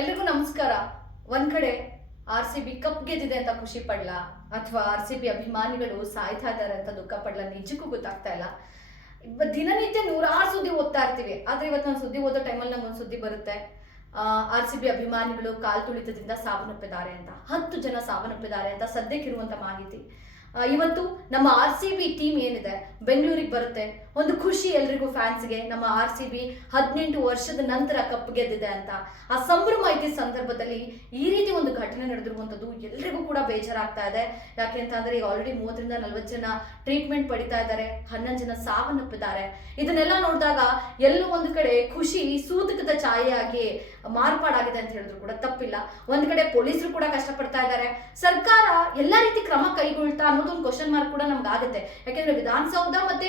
ಎಲ್ರಿಗೂ ನಮಸ್ಕಾರ. ಒಂದ್ ಕಡೆ RCB ಕಪ್ ಗೆದ್ದಿದೆ ಅಂತ ಖುಷಿ ಪಡ್ಲಾ ಅಥವಾ RCB ಅಭಿಮಾನಿಗಳು ಸಾಯ್ತಾ ಇದ್ದಾರೆ ಅಂತ ದುಃಖ ಪಡ್ಲಾ ನಿಜಕ್ಕೂ ಗೊತ್ತಾಗ್ತಾ ಇಲ್ಲ. ದಿನನಿತ್ಯ ನೂರಾರು ಸುದ್ದಿ ಓದ್ತಾ ಇರ್ತೀವಿ, ಆದ್ರೆ ಇವತ್ತು ನಾನು ಸುದ್ದಿ ಓದೋ ಟೈಮಲ್ಲಿ ನಂಗೊಂದು ಸುದ್ದಿ ಬರುತ್ತೆ. RCB ಅಭಿಮಾನಿಗಳು ಕಾಲ್ ತುಳಿತದಿಂದ ಸಾವನ್ನಪ್ಪಿದ್ದಾರೆ ಅಂತ, 10 ಜನ ಸಾವನ್ನಪ್ಪಿದ್ದಾರೆ ಅಂತ ಸದ್ಯಕ್ಕಿರುವಂತ ಮಾಹಿತಿ. ಇವತ್ತು ನಮ್ಮ RCB ಟೀಮ್ ಏನಿದೆ ಬೆಂಗಳೂರಿಗೆ ಬರುತ್ತೆ. ಒಂದು ಖುಷಿ ಎಲ್ರಿಗೂ ಫ್ಯಾನ್ಸ್ಗೆ, ನಮ್ಮ RCB 18 ವರ್ಷದ ನಂತರ ಕಪ್ ಗೆದ್ದಿದೆ ಅಂತ ಆ ಸಂಭ್ರಮ ಐತಿ ಸಂದರ್ಭದಲ್ಲಿ ಈ ರೀತಿ ಒಂದು ಘಟನೆ ನಡೆದಿರುವಂಥದ್ದು ಎಲ್ರಿಗೂ ಕೂಡ ಬೇಜಾರಾಗ್ತಾ ಇದೆ. ಯಾಕೆ ಅಂತಂದ್ರೆ ಈಗ ಆಲ್ರೆಡಿ 30 ರಿಂದ 40 ಜನ ಟ್ರೀಟ್ಮೆಂಟ್ ಪಡಿತಾ ಇದ್ದಾರೆ, 11 ಜನ ಸಾವನ್ನಪ್ಪಿದ್ದಾರೆ. ಇದನ್ನೆಲ್ಲ ನೋಡಿದಾಗ ಎಲ್ಲೋ ಒಂದು ಕಡೆ ಖುಷಿ ಸೂತಕದ ಛಾಯೆಯಾಗಿ ಮಾರ್ಪಾಡಾಗಿದೆ ಅಂತ ಹೇಳಿದ್ರು ಕೂಡ ತಪ್ಪಿಲ್ಲ. ಒಂದ್ ಕಡೆ ಪೊಲೀಸರು ಕೂಡ ಕಷ್ಟಪಡ್ತಾ ಇದ್ದಾರೆ, ಸರ್ಕಾರ ಎಲ್ಲಾ ರೀತಿ ಕ್ರಮ ಕೈಗೊಳ್ತಾ ಅನ್ನೋದೊಂದು ಕ್ವಶನ್ ಮಾರ್ಕ್ ಕೂಡ ನಮ್ಗೆ ಆಗುತ್ತೆ. ಯಾಕೆಂದ್ರೆ ವಿಧಾನಸೌಧ ಮತ್ತೆ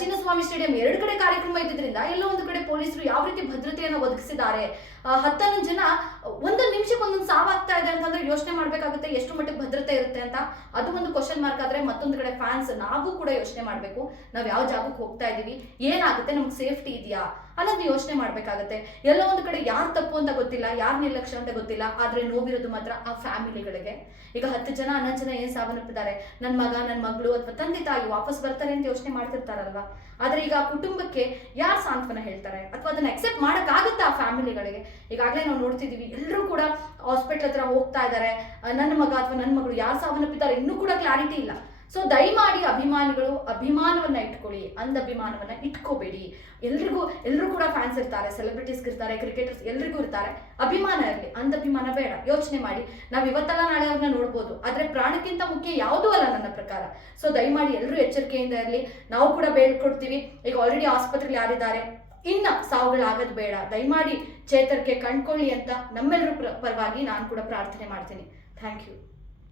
ಚಿನ್ನಸ್ವಾಮಿ ಸ್ಟೇಡಿಯಂ 2 ಕಡೆ ಕಾರ್ಯಕ್ರಮ ಇದ್ದಿದ್ರಿಂದ ಎಲ್ಲೋ ಒಂದು ಕಡೆ ಪೊಲೀಸರು ಯಾವ ರೀತಿ ಭದ್ರತೆಯನ್ನು ಒದಗಿಸಿದ್ದಾರೆ. 11 ಜನ ಒಂದೊಂದು ನಿಮಿಷಕ್ಕೆ ಒಂದೊಂದು ಸಾವಾಗ್ತಾ ಇದೆ ಅಂತಂದ್ರೆ ಯೋಚನೆ ಮಾಡ್ಬೇಕಾಗುತ್ತೆ ಎಷ್ಟು ಮಟ್ಟಿಗೆ ಭದ್ರತೆ ಇರುತ್ತೆ ಅಂತ. ಅದು ಒಂದು ಕ್ವಶನ್ ಮಾರ್ಕ್ ಆದ್ರೆ, ಮತ್ತೊಂದು ಕಡೆ ಫ್ಯಾನ್ಸ್ ನಾವು ಕೂಡ ಯೋಚನೆ ಮಾಡ್ಬೇಕು, ನಾವ್ ಯಾವ ಜಾಗಕ್ಕೆ ಹೋಗ್ತಾ ಇದೀವಿ, ಏನಾಗುತ್ತೆ, ನಮ್ಗೆ ಸೇಫ್ಟಿ ಇದೆಯಾ ಅನ್ನೋದು ಯೋಚನೆ ಮಾಡ್ಬೇಕಾಗತ್ತೆ. ಎಲ್ಲೋ ಒಂದು ಕಡೆ ಯಾರು ತಪ್ಪು ಅಂತ ಗೊತ್ತಿಲ್ಲ, ಯಾರು ನಿರ್ಲಕ್ಷ್ಯ ಅಂತ ಗೊತ್ತಿಲ್ಲ, ಆದ್ರೆ ನೋವಿರೋದು ಮಾತ್ರ ಆ ಫ್ಯಾಮಿಲಿಗಳಿಗೆ. ಈಗ 10 ಜನ 11 ಜನ ಏನ್ ಸಾವನ್ನಪ್ಪಿದ್ದಾರೆ, ನನ್ ಮಗ ನನ್ ಮಗಳು ಅಥವಾ ತಂದೆ ತಾಯಿ ವಾಪಸ್ ಬರ್ತಾರೆ ಅಂತ ಯೋಚನೆ ಮಾಡ್ತಿರ್ತಾರಲ್ವಾ. ಆದ್ರೆ ಈಗ ಆ ಕುಟುಂಬಕ್ಕೆ ಯಾರು ಸಾಂತ್ವನ ಹೇಳ್ತಾರೆ ಅಥವಾ ಅದನ್ನ ಅಕ್ಸೆಪ್ಟ್ ಮಾಡಕ್ ಆಗುತ್ತಾ ಆ ಫ್ಯಾಮಿಲಿಗಳಿಗೆ? ಈಗಾಗಲೇ ನಾವು ನೋಡ್ತಿದೀವಿ, ಎಲ್ಲರೂ ಕೂಡ ಹಾಸ್ಪಿಟಲ್ ಹತ್ರ ಹೋಗ್ತಾ ಇದ್ದಾರೆ. ನನ್ನ ಮಗ ಅಥವಾ ನನ್ನ ಮಗಳು ಯಾರು ಸಾವನ್ನಪ್ಪಿದ್ದಾರೆ ಇನ್ನೂ ಕೂಡ ಕ್ಲಾರಿಟಿ ಇಲ್ಲ. ಸೊ ದಯಮಾಡಿ ಅಭಿಮಾನಿಗಳು ಅಭಿಮಾನವನ್ನ ಇಟ್ಕೊಳ್ಳಿ, ಅಭಿಮಾನವನ್ನ ಇಟ್ಕೋಬೇಡಿ. ಎಲ್ಲರೂ ಕೂಡ ಫ್ಯಾನ್ಸ್ ಇರ್ತಾರೆ, ಸೆಲೆಬ್ರಿಟೀಸ್ ಇರ್ತಾರೆ, ಕ್ರಿಕೆಟರ್ಸ್ ಎಲ್ರಿಗೂ ಇರ್ತಾರೆ. ಅಭಿಮಾನ ಇರಲಿ, ಅಭಿಮಾನ ಬೇಡ. ಯೋಚನೆ ಮಾಡಿ, ನಾವು ಇವತ್ತಲ್ಲ ನಾಳೆ ಅವ್ರನ್ನ ನೋಡ್ಬೋದು, ಆದ್ರೆ ಪ್ರಾಣಕ್ಕಿಂತ ಮುಖ್ಯ ಯಾವುದೂ ಅಲ್ಲ ನನ್ನ ಪ್ರಕಾರ. ಸೊ ದಯಮಾಡಿ ಎಲ್ಲರೂ ಎಚ್ಚರಿಕೆಯಿಂದ ಇರಲಿ. ನಾವು ಕೂಡ ಬೇಡ್ಕೊಡ್ತೀವಿ. ಈಗ ಆಲ್ರೆಡಿ ಆಸ್ಪತ್ರೆಯಲ್ಲಿ ಯಾರಿದ್ದಾರೆ, ಇನ್ನ ಸಾವುಗಳಾಗದು ಬೇಡ, ದಯಮಾಡಿ ಚೇತರಿಕೆ ಕಂಡ್ಕೊಳ್ಳಿ ಅಂತ ನಮ್ಮೆಲ್ಲರೂ ಪರವಾಗಿ ನಾನು ಕೂಡ ಪ್ರಾರ್ಥನೆ ಮಾಡ್ತೀನಿ. Thank you.